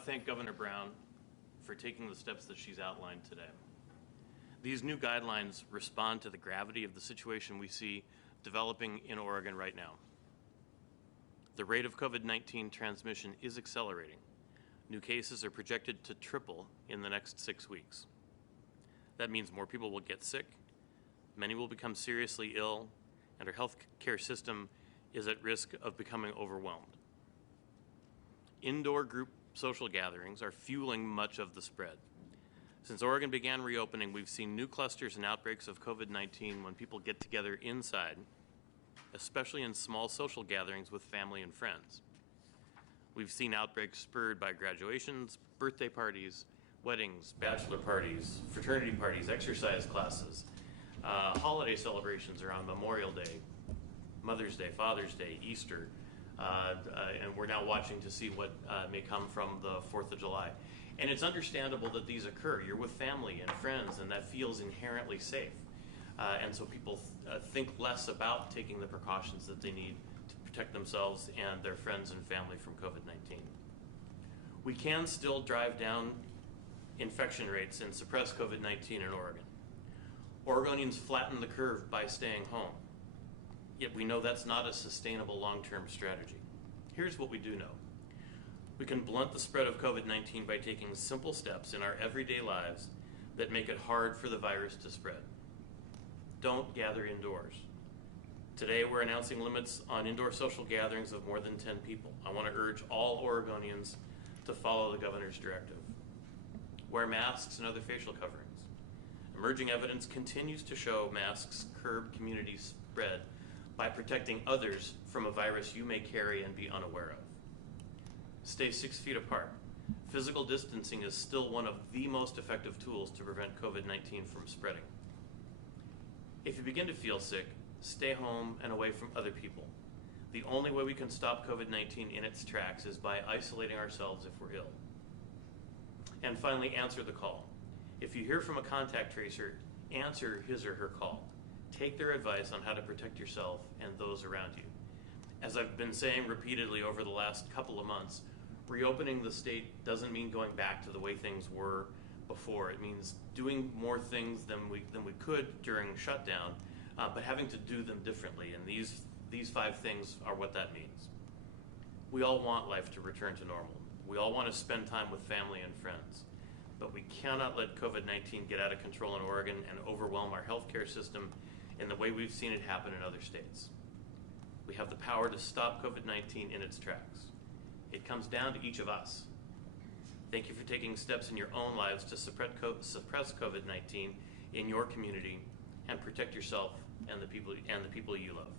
to thank Governor Brown for taking the steps that she's outlined today. These new guidelines respond to the gravity of the situation we see developing in Oregon right now. The rate of COVID-19 transmission is accelerating. New cases are projected to triple in the next 6 weeks. That means more people will get sick, many will become seriously ill, and our health care system is at risk of becoming overwhelmed. Indoor group social gatherings are fueling much of the spread. Since Oregon began reopening, we've seen new clusters and outbreaks of COVID-19 when people get together inside, especially in small social gatherings with family and friends. We've seen outbreaks spurred by graduations, birthday parties, weddings, bachelor parties, fraternity parties, exercise classes, holiday celebrations around Memorial Day, Mother's Day, Father's Day, Easter, and we're now watching to see what may come from the 4th of July. And it's understandable that these occur. You're with family and friends, and that feels inherently safe. And so people think less about taking the precautions that they need to protect themselves and their friends and family from COVID-19. We can still drive down infection rates and suppress COVID-19 in Oregon. Oregonians flatten the curve by staying home. Yet we know that's not a sustainable long-term strategy. Here's what we do know. We can blunt the spread of COVID-19 by taking simple steps in our everyday lives that make it hard for the virus to spread. Don't gather indoors. Today we're announcing limits on indoor social gatherings of more than 10 people. I want to urge all Oregonians to follow the governor's directive. Wear masks and other facial coverings. Emerging evidence continues to show masks curb community spread by protecting others from a virus you may carry and be unaware of. Stay 6 feet apart. Physical distancing is still one of the most effective tools to prevent COVID-19 from spreading. If you begin to feel sick, stay home and away from other people. The only way we can stop COVID-19 in its tracks is by isolating ourselves if we're ill. And finally, answer the call. If you hear from a contact tracer, answer his or her call. Take their advice on how to protect yourself and those around you. As I've been saying repeatedly over the last couple of months, reopening the state doesn't mean going back to the way things were before. It means doing more things than we could during shutdown, but having to do them differently. And these 5 things are what that means. We all want life to return to normal. We all want to spend time with family and friends. But we cannot let COVID-19 get out of control in Oregon and overwhelm our healthcare system in the way we've seen it happen in other states. We have the power to stop COVID-19 in its tracks. It comes down to each of us. Thank you for taking steps in your own lives to suppress COVID-19 in your community and protect yourself and the people you love.